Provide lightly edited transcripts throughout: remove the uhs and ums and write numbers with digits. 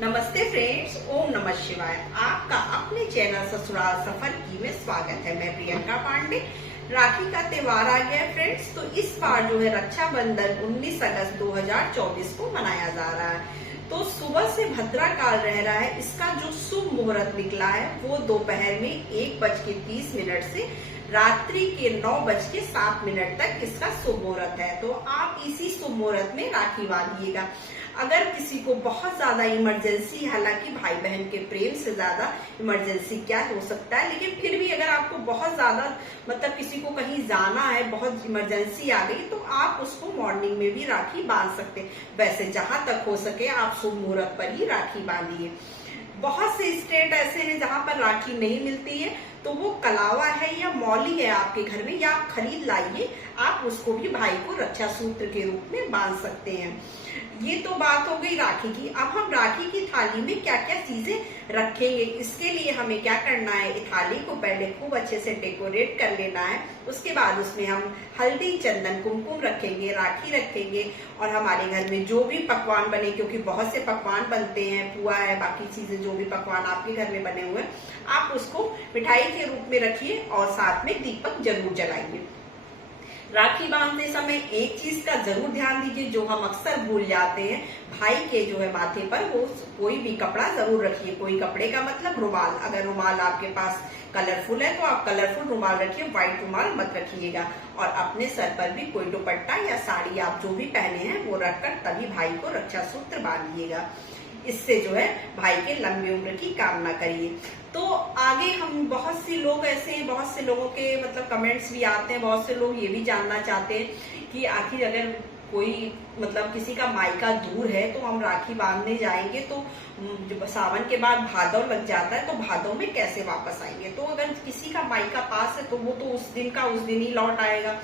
नमस्ते फ्रेंड्स, ओम नमः शिवाय। आपका अपने चैनल ससुराल सफर की में स्वागत है। मैं प्रियंका पांडे। राखी का त्योहार आ गया है फ्रेंड्स, तो इस बार जो है रक्षाबंधन 19 अगस्त 2024 को मनाया जा रहा है। तो सुबह से भद्रा काल रह रहा है। इसका जो शुभ मुहूर्त निकला है वो दोपहर में 1:30 से रात्रि के 9:07 तक इसका शुभ मुहूर्त है। तो आप इसी शुभ मुहूर्त में राखी बांधिएगा। अगर किसी को बहुत ज्यादा इमरजेंसी, हालांकि भाई बहन के प्रेम से ज्यादा इमरजेंसी क्या हो सकता है, लेकिन फिर भी अगर आपको बहुत ज्यादा मतलब किसी को कहीं जाना है, बहुत इमरजेंसी आ गई, तो आप उसको मॉर्निंग में भी राखी बांध सकते हैं। वैसे जहां तक हो सके आप शुभ मुहूर्त पर ही राखी बांधिए। बहुत से स्टेट ऐसे हैं जहां पर राखी नहीं मिलती है, तो वो कलावा है या मौली है आपके घर में, या आप खरीद लाइए। आप उसको भी भाई को रक्षा सूत्र के रूप में बांध सकते हैं। ये तो बात हो गई राखी की। अब हम राखी की थाली में क्या क्या चीजें रखेंगे, इसके लिए हमें क्या करना है। थाली को पहले खूब अच्छे से डेकोरेट कर लेना है। उसके बाद उसमें हम हल्दी, चंदन, कुमकुम रखेंगे, राखी रखेंगे, और हमारे घर में जो भी पकवान बने, क्योंकि बहुत से पकवान बनते हैं, पुआ है, बाकी चीजें जो भी पकवान आपके घर में बने हुए हैं, आप उसको मिठाई के रूप में रखिए और साथ में दीपक जरूर जलाइए। राखी बांधते समय एक चीज का जरूर ध्यान दीजिए, जो हम अक्सर भूल जाते हैं। भाई के जो है माथे पर वो कोई भी कपड़ा जरूर रखिए। कोई कपड़े का मतलब रुमाल। अगर रुमाल आपके पास कलरफुल है तो आप कलरफुल रुमाल रखिए, व्हाइट रुमाल मत रखिएगा। और अपने सर पर भी कोई दुपट्टा या साड़ी आप जो भी पहने हैं वो रखकर तभी भाई को रक्षा सूत्र बांधिएगा। इससे जो है भाई के लंबी उम्र की कामना करिए। तो आगे हम बहुत से लोग ऐसे हैं, बहुत से लोगों के मतलब कमेंट्स भी आते हैं, बहुत से लोग ये भी जानना चाहते हैं कि आखिर अगर कोई मतलब किसी का मायका दूर है तो हम राखी बांधने जाएंगे तो सावन के बाद भादव लग जाता है, तो भादव में कैसे वापस आएंगे। तो अगर किसी का मायका पास है तो वो तो उस दिन का उस दिन ही लौट आएगा,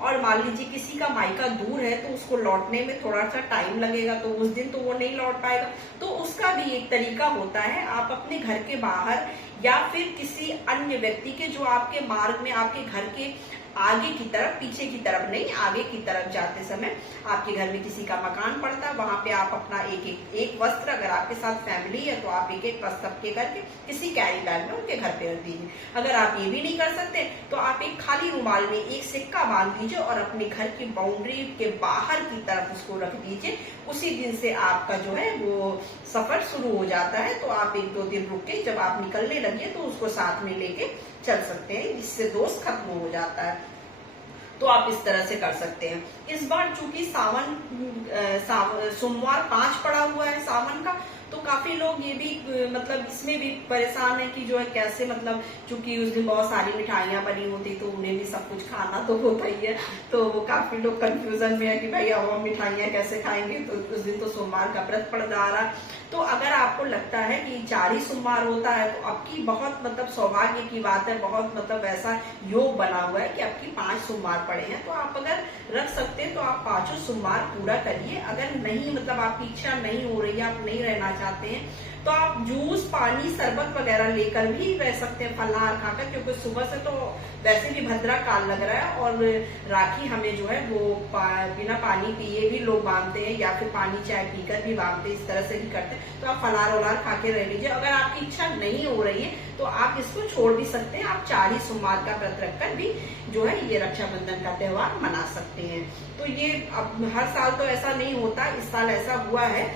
और मान लीजिए किसी का मायका दूर है तो उसको लौटने में थोड़ा सा टाइम लगेगा, तो उस दिन तो वो नहीं लौट पाएगा। तो उसका भी एक तरीका होता है। आप अपने घर के बाहर या फिर किसी अन्य व्यक्ति के जो आपके मार्ग में, आपके घर के आगे की तरफ, पीछे की तरफ नहीं, आगे की तरफ जाते समय आपके घर में किसी का मकान पड़ता है, वहां पे आप अपना एक वस्त्र, अगर आपके साथ फैमिली है तो आप एक वस्त्र सबके करके किसी कैरी बैग में उनके घर पे रख दीजिए। अगर आप ये भी नहीं कर सकते तो आप एक खाली रुमाल में एक सिक्का बांध दीजिए और अपने घर की बाउंड्री के बाहर की तरफ उसको रख दीजिए। उसी दिन से आपका जो है वो सफर शुरू हो जाता है। तो आप 1-2 दिन रुक के जब आप निकलने लगे तो उसको साथ में लेके चल सकते हैं, इससे दोष खत्म हो जाता है। तो आप इस तरह से कर सकते हैं। इस बार चूंकि सोमवार 5 पड़ा हुआ है सावन का, तो काफी लोग ये भी मतलब इसमें भी परेशान है कि जो है कैसे, मतलब चूंकि उस दिन बहुत सारी मिठाइयां बनी होती तो उन्हें भी सब कुछ खाना तो होता ही है। तो वो काफी लोग कंफ्यूजन में है कि भाई अब हम मिठाइयां कैसे खाएंगे। तो उस दिन तो सोमवार का व्रत पड़ जा रहा है। तो अगर आपको लगता है कि 4 ही सोमवार होता है तो आपकी बहुत मतलब सौभाग्य की बात है, बहुत मतलब ऐसा योग बना हुआ है कि आपकी 5 सोमवार पड़े हैं। तो आप अगर रख सकते हैं तो आप 5 सोमवार पूरा करिए। अगर नहीं, मतलब आपकी इच्छा नहीं हो रही है, आप नहीं रहना चाहते हैं, तो आप जूस, पानी, शरबत वगैरह लेकर भी रह सकते हैं फलाहार खाकर, क्योंकि सुबह से तो वैसे भी भद्रा काल लग रहा है और राखी हमें जो है वो बिना पानी पिए भी लोग बांधते हैं, या फिर पानी चाय पीकर भी बांधते हैं, इस तरह से भी करते हैं। तो आप फलाहार वलाहार खा के रह लीजिए। अगर आपकी इच्छा नहीं हो रही है तो आप इसको छोड़ भी सकते हैं। आप 4 ही सोमवार का व्रत रखकर भी जो है ये रक्षाबंधन का त्योहार मना सकते हैं। तो ये अब हर साल तो ऐसा नहीं होता, इस साल ऐसा हुआ है।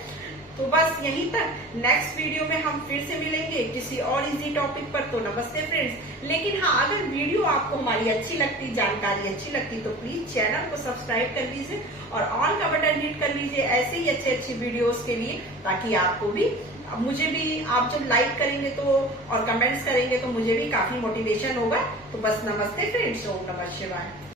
तो बस यहीं तक। नेक्स्ट वीडियो में हम फिर से मिलेंगे किसी और इजी टॉपिक पर। तो नमस्ते फ्रेंड्स। लेकिन हाँ, अगर वीडियो आपको हमारी अच्छी लगती, जानकारी अच्छी लगती, तो प्लीज चैनल को सब्सक्राइब कर लीजिए और ऑल का बटन हिट कर लीजिए ऐसे ही अच्छे वीडियोस के लिए, ताकि आपको भी, मुझे भी, आप जब लाइक करेंगे तो और कमेंट्स करेंगे तो मुझे भी काफी मोटिवेशन होगा। तो बस नमस्ते फ्रेंड्स, ओम नमः शिवाय।